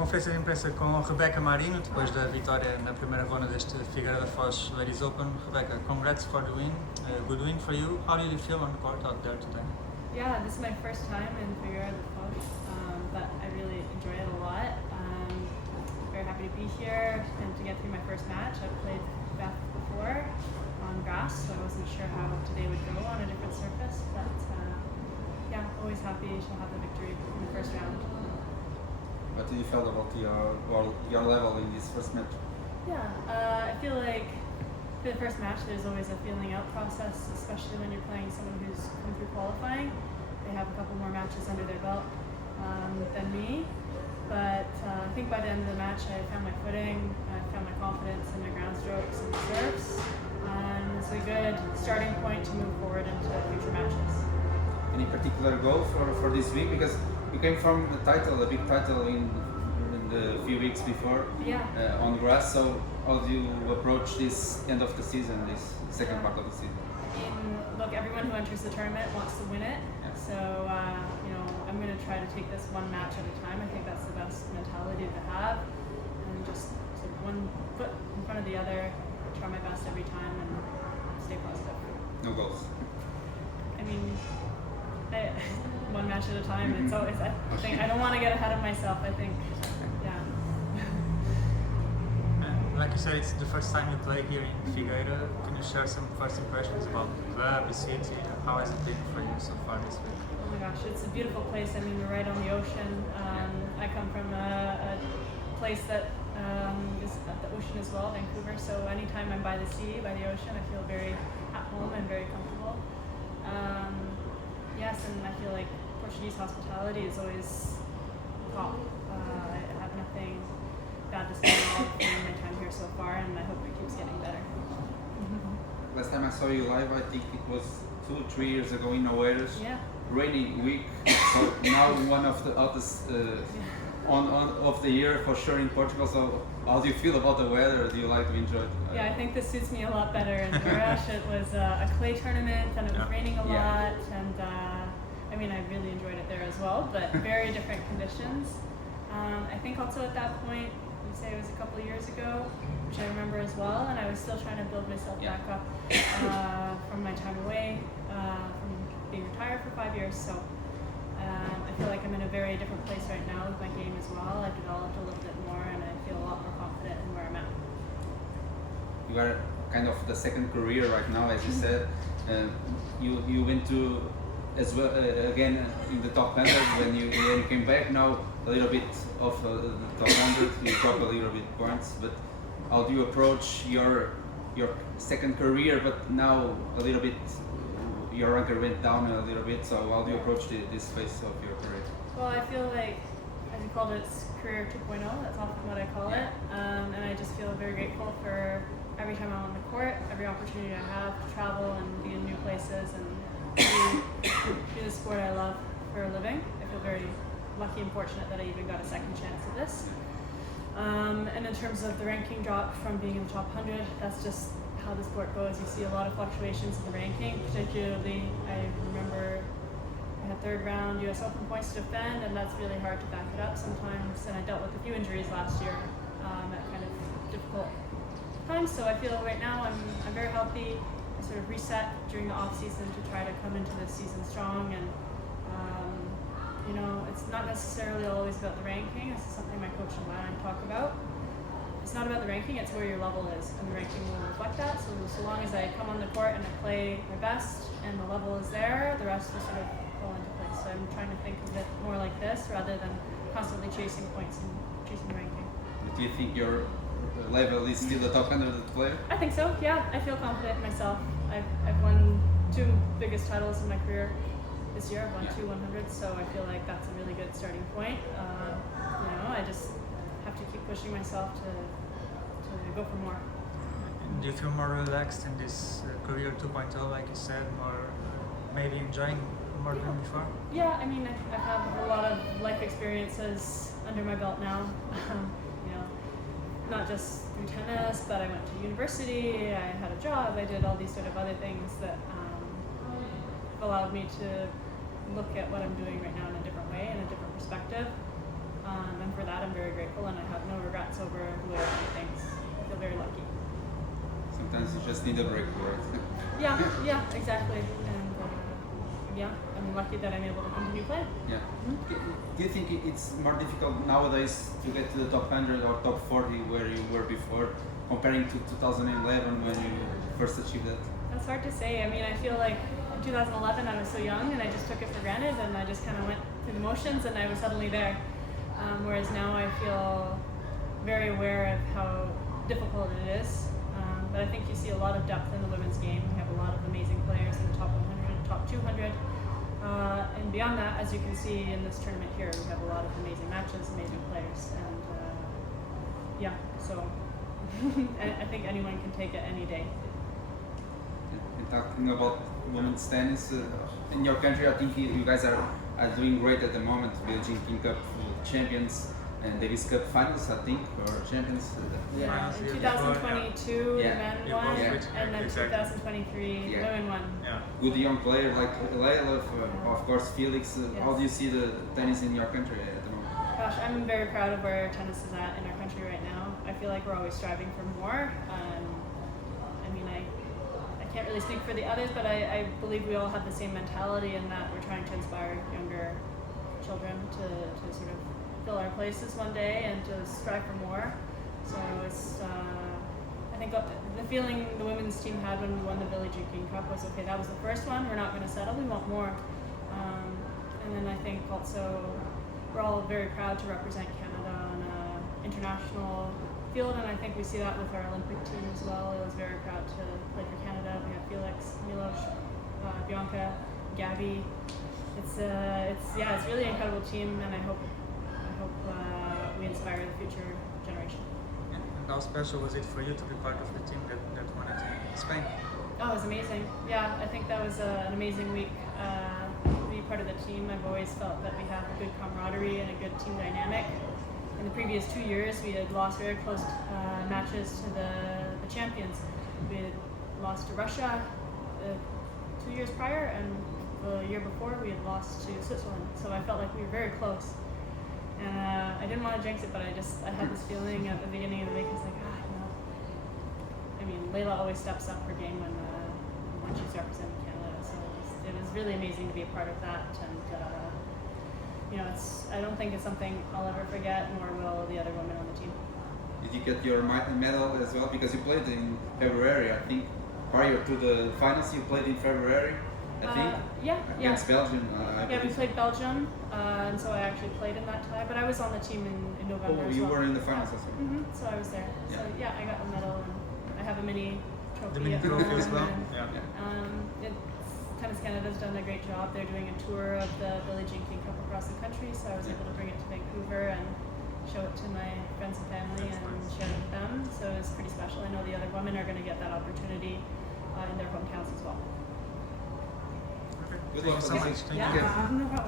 Conferência de imprensa com Rebeca Marino, depois da vitória na primeira ronda deste Figueira da Foz Ladies Open. Rebecca, congrats for the win. Good win for you. How did you feel on the court out there today? Yeah, this is my first time in Figueira da Foz, but I really enjoy it a lot. Very happy to be here and to get through my first match. I've played Beth before on grass, so I wasn't sure how today would go on a different surface, but yeah, always happy to have the victory in the first round. What do you feel about your level in this first match? Yeah, I feel like for the first match there's always a feeling out process, especially when you're playing someone who's come through qualifying. They have a couple more matches under their belt than me, but I think by the end of the match I found my footing, I found my confidence in my ground strokes and serves, and it's a good starting point to move forward into future matches. Any particular goal for this week? Because you came from a big title in the few weeks before on grass. So how do you approach this end of the season, this second part of the season? Look, everyone who enters the tournament wants to win it. Yeah. So I'm going to try to take this one match at a time. I think that's the best mentality to have, and just sort of one foot in front of the other. Try my best every time and stay positive. No goals. I mean, one match at a time. It's always. I don't want to get ahead of myself. I think, yeah. Like you said, it's the first time you play here in Figueira. Can you share some first impressions about the club, the city? How has it been for you so far this week? Oh my gosh, it's a beautiful place. I mean, we're right on the ocean. I come from a place that is at the ocean as well, Vancouver. So anytime I'm by the sea, by the ocean, I feel very at home and very comfortable. Yes, and I feel like Portuguese hospitality is always top. I have nothing bad to say about my time here so far, and I hope it keeps getting better. Last time I saw you live, I think it was 2-3 years ago in Oeiras. Yeah. Rainy week. So now one of the hottest of the year for sure in Portugal. So how do you feel about the weather? Do you like to enjoy it? Yeah, I think this suits me a lot better. In Figueira, it was a clay tournament and it was raining a lot, and I mean, I really enjoyed it there as well, but very different conditions. I think also at that point, you'd say it was a couple of years ago, which I remember as well, and I was still trying to build myself back up from my time away, from being retired for 5 years. So I feel like I'm in a very different place right now with my game as well. I've developed a little bit more, and I feel a lot more confident in where I'm at. You are kind of the second career right now, as you said. You went to as well again in the top 100 when you came back. Now a little bit of the top 100. You drop a little bit points, but how do you approach your second career? But now a little bit your ranker went down a little bit. So how do you approach this phase of your career? Well, I feel like, as you called it, it's career 2.0. That's often what I call it, and I just feel very grateful for every time I'm on the court, every opportunity I have to travel and be in new places and do the sport I love for a living. I feel very lucky and fortunate that I even got a second chance at this. And in terms of the ranking drop from being in the top 100, that's just how the sport goes. You see a lot of fluctuations in the ranking, particularly I remember I had third round US Open points to defend, and that's really hard to back it up sometimes. And I dealt with a few injuries last year at kind of difficult times. So I feel right now I'm very healthy. I sort of reset during the off season to try to come into this season strong, and it's not necessarily always about the ranking. This is something my coach and I talk about. It's not about the ranking, it's where your level is, and the ranking will reflect that. So long as I come on the court and I play my best and the level is there, the rest will sort of fall into place. So I'm trying to think of it more like this rather than constantly chasing points and chasing the ranking. But do you think your level is still the top 100 player? I think so, yeah. I feel confident in myself. I've won 2 biggest titles in my career this year. I've won 2 100s, so I feel like that's a really good starting point. I just have to keep pushing myself to go for more. Do you feel more relaxed in this career 2.0, like you said, or maybe enjoying more than before? Yeah, I mean, I have a lot of life experiences under my belt now. Not just through tennis, but I went to university, I had a job, I did all these sort of other things that allowed me to look at what I'm doing right now in a different way, in a different perspective. And for that, I'm very grateful, and I have no regrets over the way I do things. I feel very lucky. Sometimes you just need a break for it. Yeah, exactly. And yeah, I'm lucky that I'm able to continue playing. Yeah. Do you think it's more difficult nowadays to get to the top 100 or top 40 where you were before, comparing to 2011 when you first achieved that? That's hard to say. I mean, I feel like in 2011 I was so young and I just took it for granted and I just kind of went through the motions and I was suddenly there. Whereas now I feel very aware of how difficult it is. But I think you see a lot of depth in the women's game. We have a lot of amazing players in the top 100, top 200. And beyond that, as you can see in this tournament here, we have a lot of amazing matches, amazing players. And yeah, so I think anyone can take it any day. And talking about women's tennis, in your country, I think you guys are doing great at the moment. Belgian King Cup champions and Davis Cup finals, I think, or champions. Yeah, in 2022 the men won, and then exactly. 2023 the women won. Yeah. Good young player like Leila, of course Felix. How do you see the tennis in your country at the moment? Gosh, I'm very proud of where tennis is at in our country right now. I feel like we're always striving for more. I mean, I can't really speak for the others, but I believe we all have the same mentality in that we're trying to inspire younger children to sort of fill our places one day and to strive for more. So it's, I think the feeling the women's team had when we won the Billie Jean King Cup was, okay, that was the first one, we're not going to settle, we want more. And then I think also we're all very proud to represent Canada on an international field, and I think we see that with our Olympic team as well. I was very proud to play for Canada. We have Felix, Milos, Bianca, Gabby. It's really an incredible team, and I hope we inspire the future generation. And how special was it for you to be part of the team that won it in Spain? Oh, it was amazing. Yeah, I think that was an amazing week to be part of the team. I've always felt that we have a good camaraderie and a good team dynamic. In the previous 2 years, we had lost very close matches to the champions. We had lost to Russia 2 years prior, and the year before we had lost to Switzerland. So I felt like we were very close. And I didn't want to jinx it, but I had this feeling at the beginning of the week. I was like, I mean, Leila always steps up her game when she's representing Canada. So it was really amazing to be a part of that. And I don't think it's something I'll ever forget, nor will the other women on the team. Did you get your medal as well? Because you played in February, I think. Prior to the finals, you played in February, I think. Against Belgium. We played Belgium, and so I actually played in that tie. But I was on the team in November. Oh, you were in the finals as well. So I was there. So yeah, I got the medal, and I have a mini trophy. The mini trophy as well. Tennis Canada's done a great job. They're doing a tour of the Billie Jean King Cup across the country, so I was able to bring it to Vancouver and show it to my friends and family and share it with them. So it was pretty special. I know the other women are going to get that opportunity in their hometowns as well. Thank you so much. Thank you. No problem.